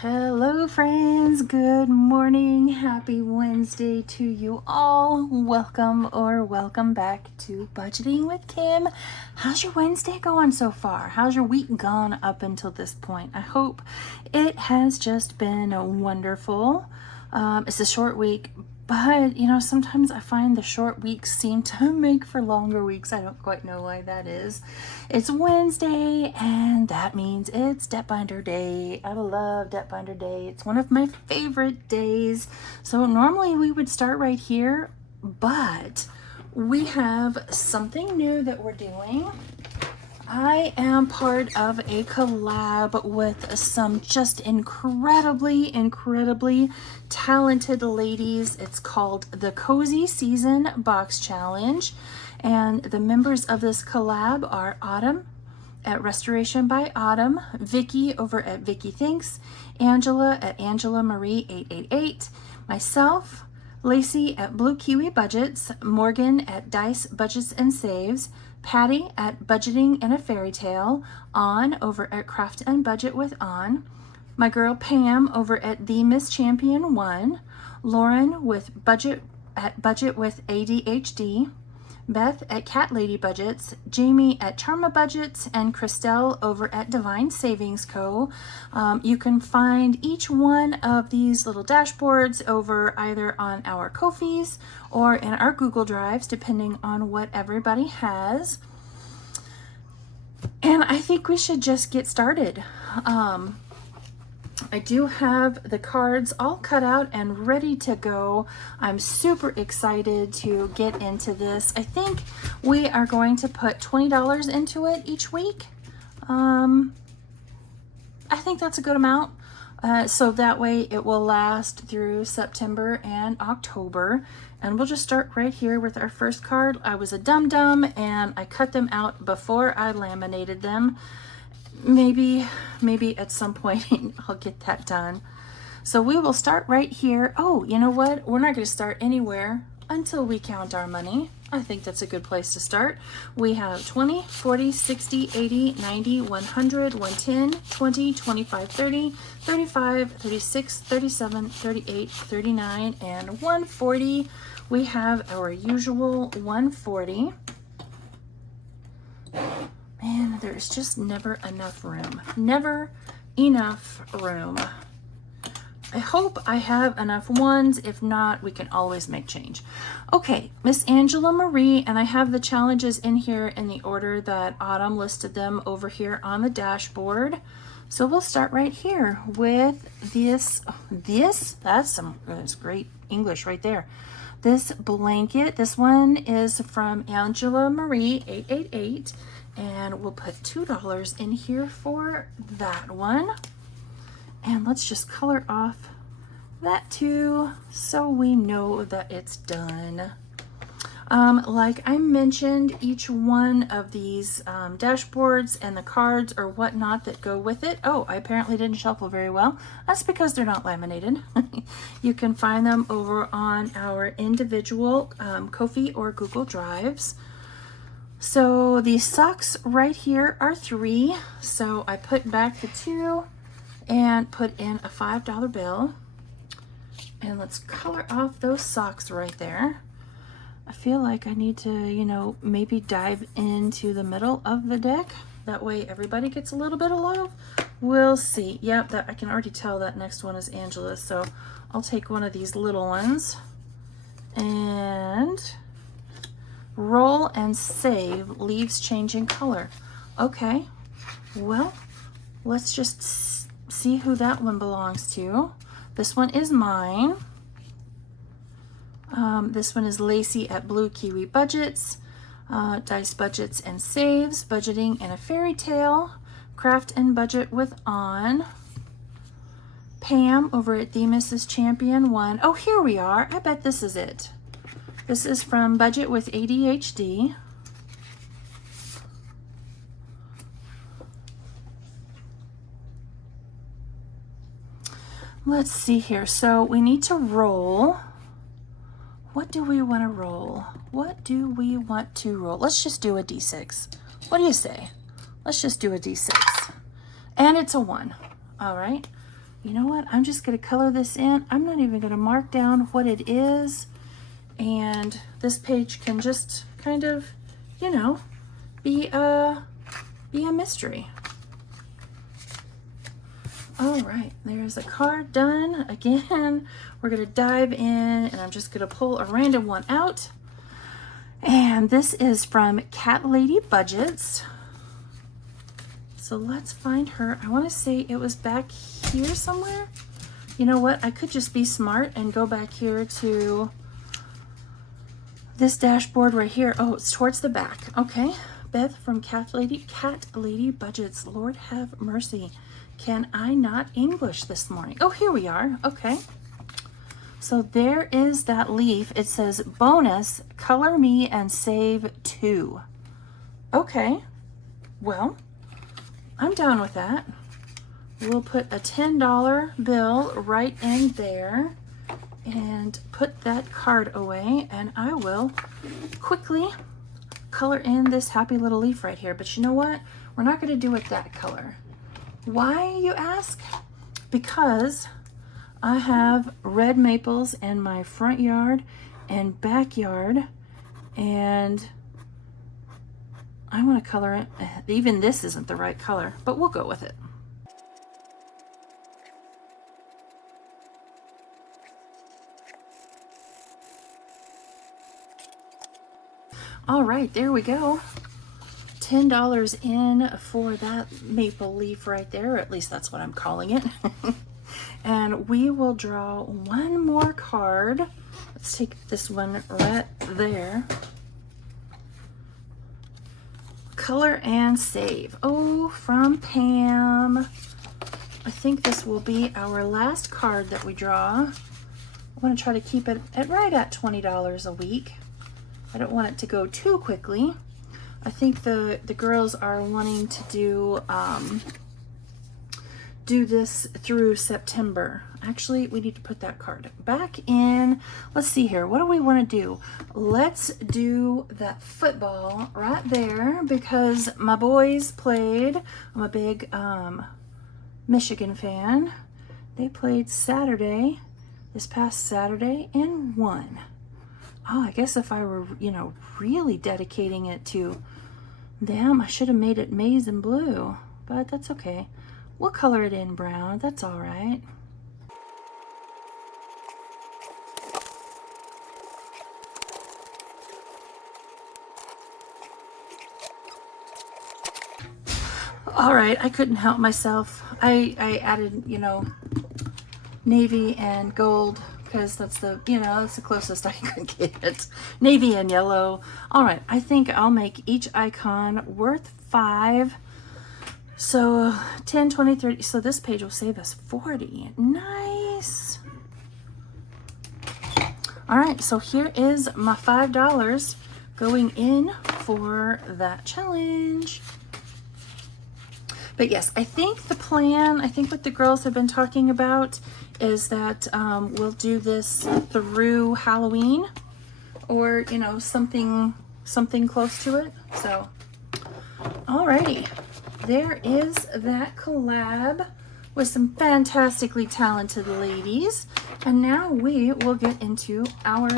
Hello friends, good morning. Happy Wednesday to you all. Welcome back to Budgeting with Kim. How's your Wednesday going so far? How's your week gone up until this point? I hope it has just been wonderful. It's a short week, but sometimes I find the short weeks seem to make for longer weeks. I don't quite know why that is. It's Wednesday, and that means it's Debt Binder Day. I love Debt Binder Day. It's one of my favorite days. So normally we would start right here, but we have something new that we're doing. I am part of a collab with some just incredibly talented ladies. It's called the Cozy Season Box Challenge. And the members of this collab are Autumn at Restoration by Autumn, Vicky over at Vicky Thinks, Angela at Angela Marie 888, myself, Lacey at Blue Kiwi Budgets, Morgan at Dice Budgets and Saves, Patty at Budgeting in a Fairy Tale, On over at Craft and Budget with On, my girl Pam over at The Miss Champion 1, Lauren with Budget with ADHD, Beth at Cat Lady Budgets, Jamie at Charma Budgets, and Christelle over at Divine Savings Co. You can find each one of these little dashboards over either on our Ko-fis or in our Google Drives, depending on what everybody has. And I think we should just get started. I do have the cards all cut out and ready to go. I'm super excited to get into this. I think we are going to put $20 into it each week. I think that's a good amount. So that way it will last through September and October. And we'll just start right here with our first card. I was a dum-dum and I cut them out before I laminated them. Maybe at some point I'll get that done. So we will start right here. Oh, you know what? We're not going to start anywhere until we count our money. I think that's a good place to start. We have 20, 40, 60, 80, 90, 100, 110, 20, 25, 30, 35, 36, 37, 38, 39, and 140. We have our usual 140. Man, there's just never enough room. Never enough room. I hope I have enough ones. If not, we can always make change. Okay, Miss Angela Marie, and I have the challenges in here in the order that Autumn listed them over here on the dashboard. So we'll start right here with this. That's great English right there. This blanket, this one is from Angela Marie 888. And we'll put $2 in here for that one. And let's just color off that too, so we know that it's done. Like I mentioned, each one of these dashboards and the cards or whatnot that go with it. Oh, I apparently didn't shuffle very well. That's because they're not laminated. You can find them over on our individual Ko-fi or Google Drives. So these socks right here are 3. So I put back the 2 and put in a $5 bill. And let's color off those socks right there. I feel like I need to, maybe dive into the middle of the deck. That way everybody gets a little bit of love. We'll see. Yep, I can already tell that next one is Angela's. So I'll take one of these little ones and roll and save. Leaves changing color. Okay, well, let's just see who that one belongs to. This one is mine. This one is Lacey at Blue Kiwi Budgets, Dice Budgets and Saves, Budgeting in a Fairy Tale, Craft and Budget with On. Pam over at The Mrs. Champion 1. Oh, here we are. I bet this is it. This is from Budget with ADHD. Let's see here. So we need to roll. What do we want to roll? What do we want to roll? Let's just do a D6. What do you say? Let's just do a D6. And it's a 1. All right. You know what? I'm just going to color this in. I'm not even going to mark down what it is. And this page can just kind of, you know, be a mystery. All right, there's a card done. Again, we're going to dive in, and I'm just going to pull a random one out. And this is from Cat Lady Budgets. So let's find her. I want to say it was back here somewhere. You know what? I could just be smart and go back here to this dashboard right here. Oh, it's towards the back. Okay. Beth from Cat Lady Budgets. Lord have mercy. Can I not English this morning? Oh, here we are. Okay. So there is that leaf. It says bonus, color me and save 2. Okay. Well, I'm down with that. We'll put a $10 bill right in there and put that card away, and I will quickly color in this happy little leaf right here. But you know what? We're not going to do it that color. Why, you ask? Because I have red maples in my front yard and backyard, and I want to color it. Even this isn't the right color, but we'll go with it. All right, there we go. $10 in for that maple leaf right there, or at least that's what I'm calling it. And we will draw one more card. Let's take this one right there. Color and save. Oh, from Pam. I think this will be our last card that we draw. I want to try to keep it at right at $20 a week. I don't want it to go too quickly. I think the girls are wanting to do this through September. Actually, we need to put that card back in. Let's see here. What do we want to do? Let's do that football right there because my boys played. I'm a big Michigan fan. They played Saturday, this past Saturday, and won. Oh, I guess if I were, you know, really dedicating it to them, I should have made it maize and blue, but that's okay. We'll color it in brown. That's all right. All right, I couldn't help myself. I added, you know, navy and gold because that's the, you know, that's the closest I could get. Navy and yellow. All right, I think I'll make each icon worth 5. So 10, 20, 30. So this page will save us 40. Nice. All right, so here is my $5 going in for that challenge. But yes, I think the plan, I think what the girls have been talking about is that we'll do this through Halloween or, you know, something close to it. So, alrighty. There is that collab with some fantastically talented ladies. And now we will get into our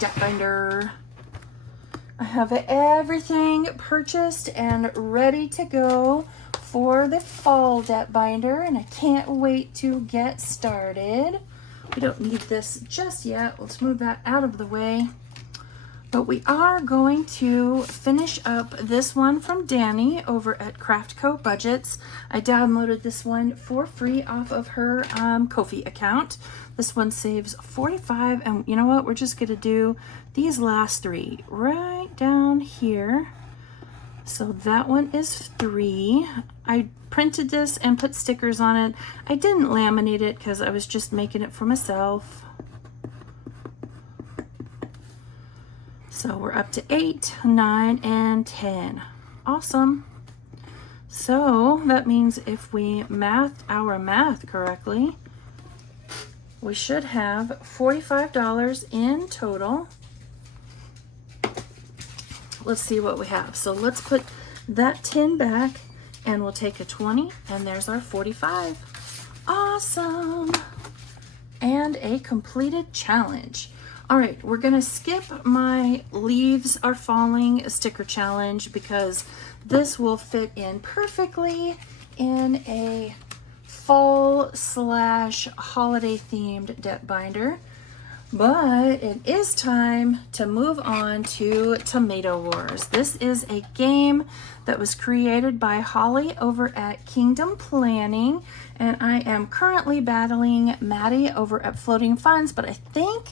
deck binder. I have everything purchased and ready to go for the fall deck binder, and I can't wait to get started. We don't need this just yet. Let's move that out of the way. But we are going to finish up this one from Danny over at Craftco Budgets. I downloaded this one for free off of her Ko-fi account. This one saves $45, and you know what? We're just gonna do these last 3 right down here. So that one is 3. I printed this and put stickers on it. I didn't laminate it because I was just making it for myself. So we're up to 8, 9, and 10. Awesome. So that means if we mathed our math correctly, we should have $45 in total. let's see what we have. So let's put that 10 back, and we'll take a 20, and there's our 45. Awesome. And a completed challenge. All right, we're gonna skip my leaves are falling sticker challenge because this will fit in perfectly in a fall / holiday themed deck binder. But it is time to move on to Tomato Wars. This is a game that was created by Holly over at Kingdom Planning, and I am currently battling Maddie over at Floating Funds, but I think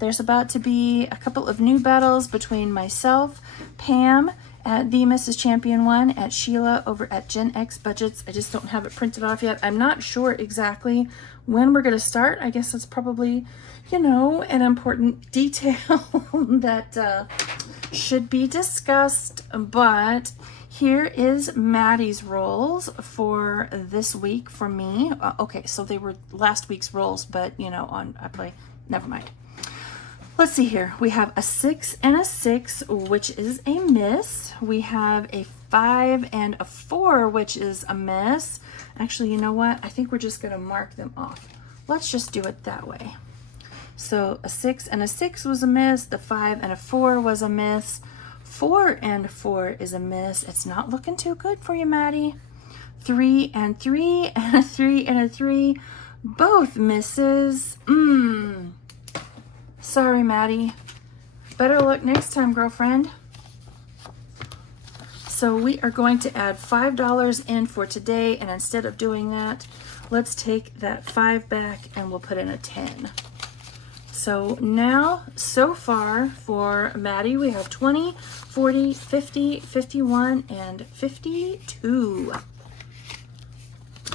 there's about to be a couple of new battles between myself, Pam at the Mrs. Champion 1, at Sheila over at Gen X Budgets. I just don't have it printed off yet. I'm not sure exactly when we're going to start. I guess it's probably, you know, an important detail that should be discussed. But here is Maddie's rolls for this week for me. Okay, so they were last week's rolls, but, you know, never mind. Let's see here. We have a 6 and a 6, which is a miss. We have a 5 and a 4, which is a miss. Actually, you know what? I think we're just going to mark them off. Let's just do it that way. So a 6 and a 6 was a miss. The 5 and a 4 was a miss. 4 and 4 is a miss. It's not looking too good for you, Maddie. 3 and 3 and a 3 and a 3. Both misses. Sorry, Maddie. Better luck next time, girlfriend. So we are going to add $5 in for today, and instead of doing that, let's take that 5 back and we'll put in a 10. So now, so far for Maddie, we have 20, 40, 50, 51, and 52.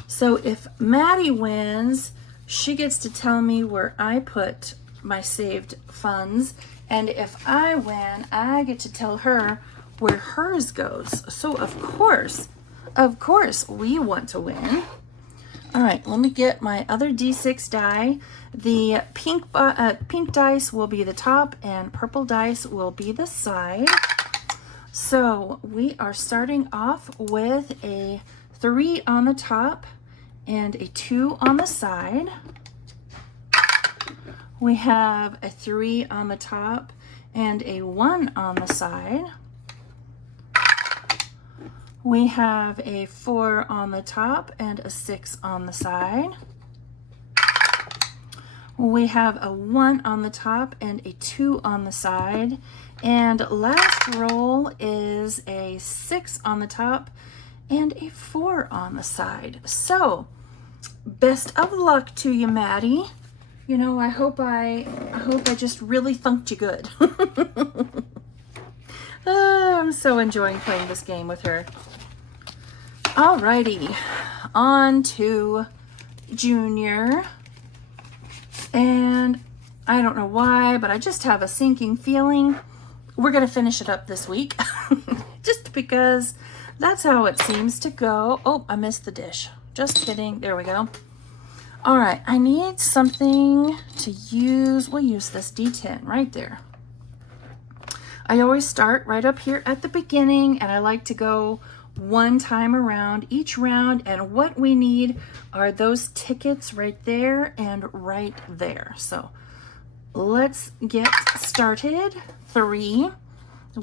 So if Maddie wins, she gets to tell me where I put my saved funds, and if I win, I get to tell her where hers goes. So of course we want to win. All right, let me get my other D6 die. The pink dice will be the top and purple dice will be the side. So we are starting off with a 3 on the top and a 2 on the side. We have a 3 on the top and a 1 on the side. We have a 4 on the top and a 6 on the side. We have a 1 on the top and a 2 on the side. And last roll is a 6 on the top and a 4 on the side. So, best of luck to you, Maddie. You know, I hope I just really thunked you good. I'm so enjoying playing this game with her. Alrighty, on to Junior. And I don't know why, but I just have a sinking feeling we're gonna finish it up this week. Just because that's how it seems to go. Oh, I missed the dish. Just kidding, there we go. All right, I need something to use. We'll use this D10 right there. I always start right up here at the beginning, and I like to go one time around each round, and what we need are those tickets right there and right there. So let's get started. 3,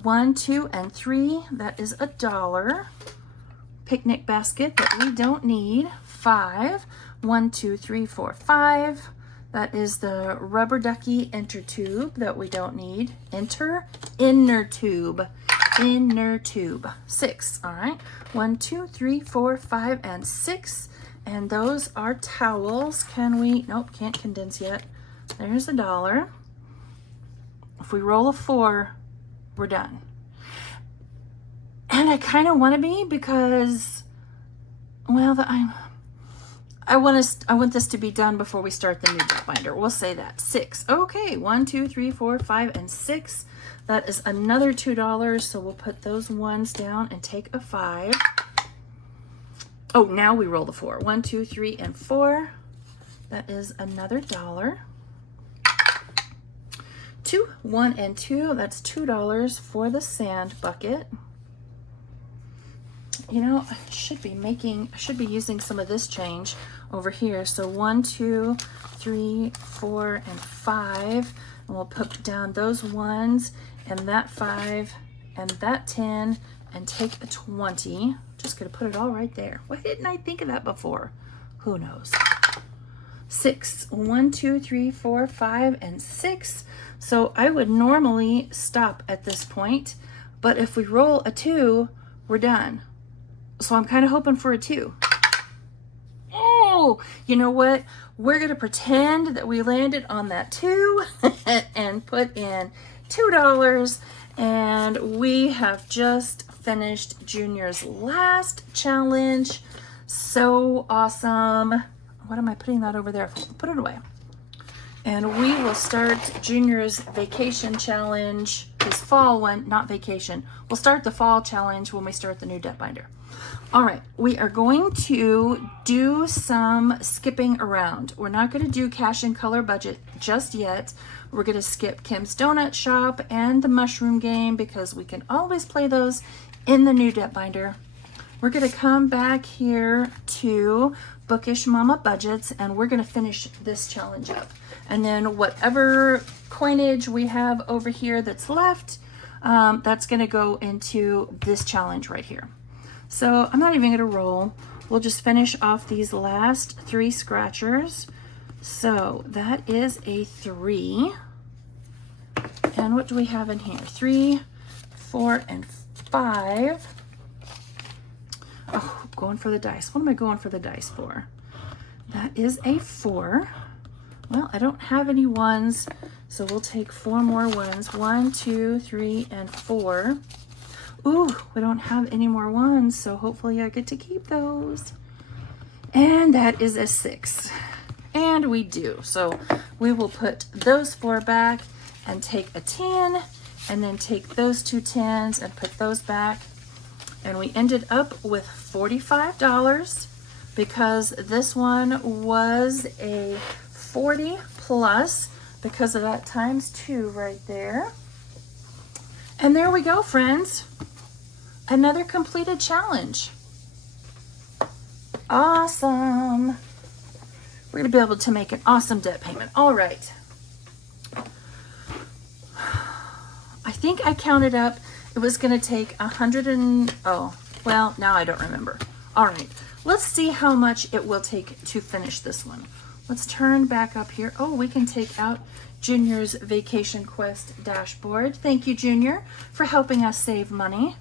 1, 2, and 3. That is $1. Picnic basket that we don't need. 5. 1, 2, 3, 4, 5. That is the rubber ducky inner tube that we don't need. Inner tube. 6. All right. 1, 2, 3, 4, 5, and 6. And those are towels. Can we? Nope, can't condense yet. There's $1. If we roll a 4, we're done. And I kind of want to be because, well, I want this to be done before we start the new deck binder. We'll say that. 6. Okay, 1, 2, 3, 4, 5, and 6. That is another $2. So we'll put those ones down and take a 5. Oh, now we roll the 4. 1, 2, 3, and 4. That is another $1. 2, 1 and 2, that's $2 for the sand bucket. You know, I should be using some of this change over here. So 1, 2, 3, 4, and 5. And we'll put down those ones and that 5 and that 10 and take a 20. Just gonna put it all right there. Why didn't I think of that before? Who knows? 6, 1, 2, 3, 4, 5, and 6. So I would normally stop at this point, but if we roll a 2, we're done. So I'm kind of hoping for a 2. Oh, you know what? We're gonna pretend that we landed on that 2 and put in $2, and we have just finished Junior's last challenge. So awesome. What am I putting that over there for? Put it away. And we will start Junior's vacation challenge, his fall one, not vacation. We'll start the fall challenge when we start the new debt binder. All right, we are going to do some skipping around. We're not going to do cash and color budget just yet. We're going to skip Kim's Donut Shop and the mushroom game because we can always play those in the new debt binder. We're going to come back here to Bookish Mama Budgets, and we're going to finish this challenge up. And then whatever coinage we have over here that's left, that's going to go into this challenge right here. So I'm not even going to roll. We'll just finish off these last 3 scratchers. So that is a 3. And what do we have in here? 3, 4, and 5. Oh, going for the dice. What am I going for the dice for? That is a 4. Well, I don't have any 1s, so we'll take 4 more 1s. 1, 2, 3, and 4. Ooh, we don't have any more 1s, so hopefully I get to keep those. And that is a 6. And we do. So we will put those 4 back and take a 10, and then take those 2 10s and put those back. And we ended up with $45 because this one was a 40 plus because of that times 2 right there. And there we go, friends. Another completed challenge. Awesome. We're going to be able to make an awesome debt payment. All right. I think I counted up. It was going to take 100 and, oh, well, now I don't remember. All right. Let's see how much it will take to finish this one. Let's turn back up here. Oh, we can take out Junior's Vacation Quest dashboard. Thank you, Junior, for helping us save money.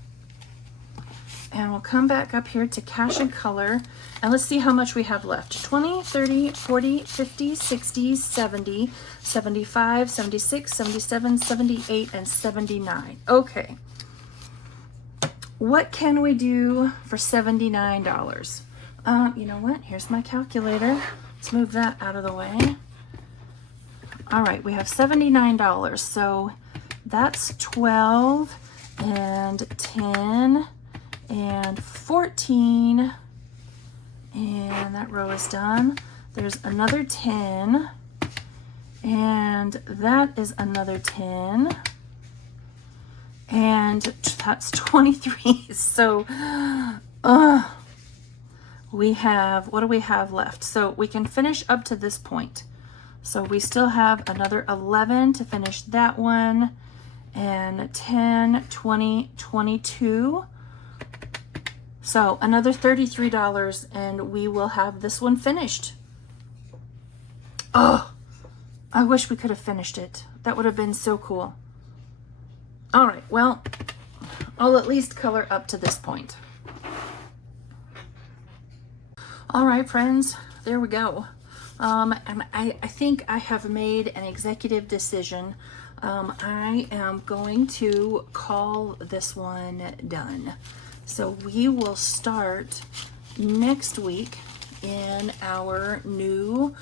And we'll come back up here to cash and color, and let's see how much we have left. 20, 30, 40, 50, 60, 70, 75, 76, 77, 78, and 79. Okay. What can we do for $79? You know what? Here's my calculator. Let's move that out of the way. All right, we have $79. So that's 12 and 10 and 14. And that row is done. There's another 10. And that is another 10. And that's 23. So, we have, what do we have left? So we can finish up to this point. So we still have another 11 to finish that one, and 10, 20, 22. So another $33, and we will have this one finished. Oh, I wish we could have finished it. That would have been so cool. All right, well, I'll at least color up to this point. All right, friends, there we go. And I think I have made an executive decision. I am going to call this one done. So we will start next week in our new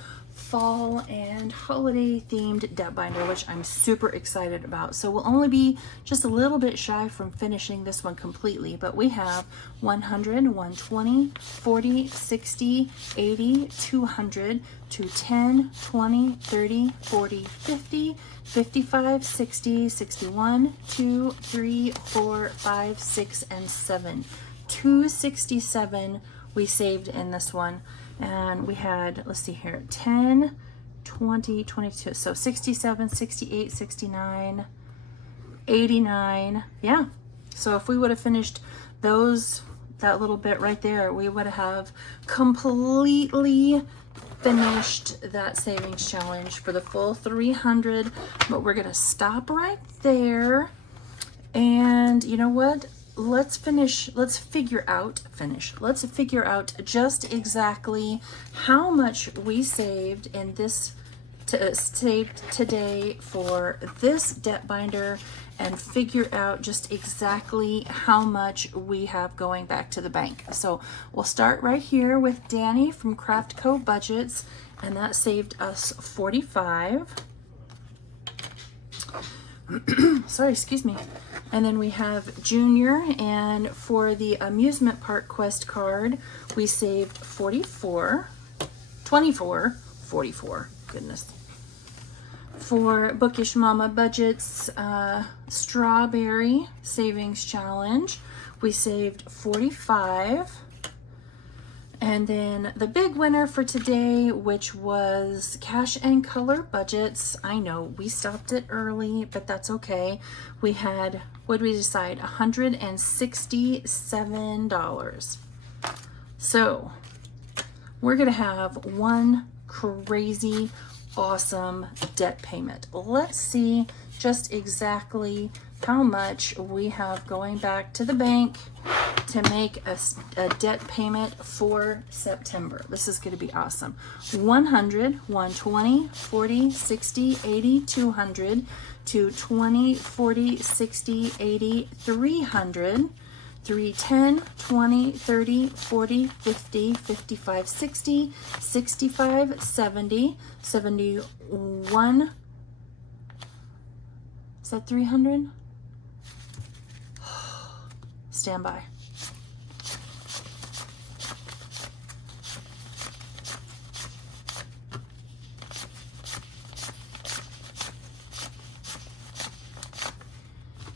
fall and holiday themed debt binder, which I'm super excited about. So we'll only be just a little bit shy from finishing this one completely, but we have 100, 120, 40, 60, 80, 200, 210, 20, 30, 40, 50, 55, 60, 61, 2, 3, 4, 5, 6, and 7. 267 we saved in this one. And we had, let's see here, 10, 20, 22. So 67, 68, 69, 89. Yeah. So if we would have finished those, that little bit right there, we would have completely finished that savings challenge for the full 300. But we're going to stop right there. And you know what? Let's figure out just exactly how much we saved in this saved today for this debt binder, and figure out just exactly how much we have going back to the bank. So we'll start right here with Danny from Craftco Budgets, and that saved us 45. Sorry, excuse me. And then we have Junior, and for the amusement park quest card, we saved 44, goodness. For Bookish Mama Budgets Strawberry Savings Challenge, we saved 45. And then the big winner for today, which was Cash and Color Budgets. I know we stopped it early, but that's okay. We had, what did we decide? $167. So we're gonna have one crazy awesome debt payment. Let's see just exactly how much we have going back to the bank to make a debt payment for September. This is going to be awesome. 100, 120, 40, 60, 80, 200, 220, 40, 60, 80, 300, 310, 20, 30, 40, 50, 55, 60, 65, 70, 71. Is that 300? Stand by.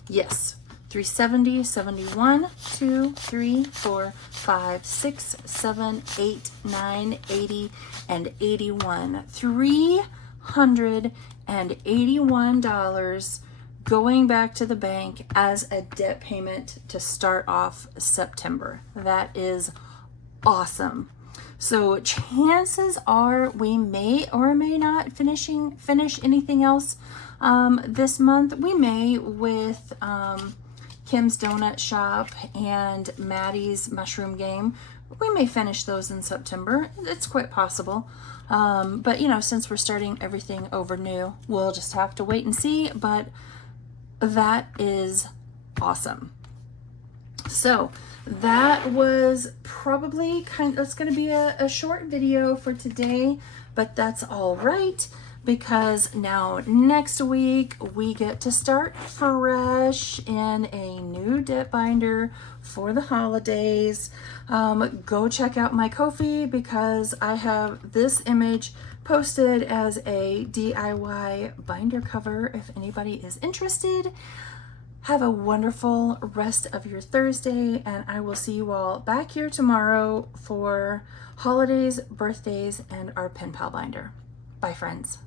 Yes, 370, 71, 2, 3, 4, 5, 6, 7, 8, 9, 80, and 81. $381 going back to the bank as a debt payment to start off September. That is awesome. So chances are we may or may not finish anything else this month. We may with Kim's Donut Shop and Maddie's Mushroom Game. We may finish those in September. It's quite possible. But you know, since we're starting everything over new, we'll just have to wait and see. But that is awesome. So that was probably it's going to be a short video for today, but that's all right, because now next week we get to start fresh in a new debt binder for the holidays. Go check out my Ko-fi, because I have this image posted as a DIY binder cover if anybody is interested. Have a wonderful rest of your Thursday, and I will see you all back here tomorrow for holidays, birthdays, and our pen pal binder. Bye, friends.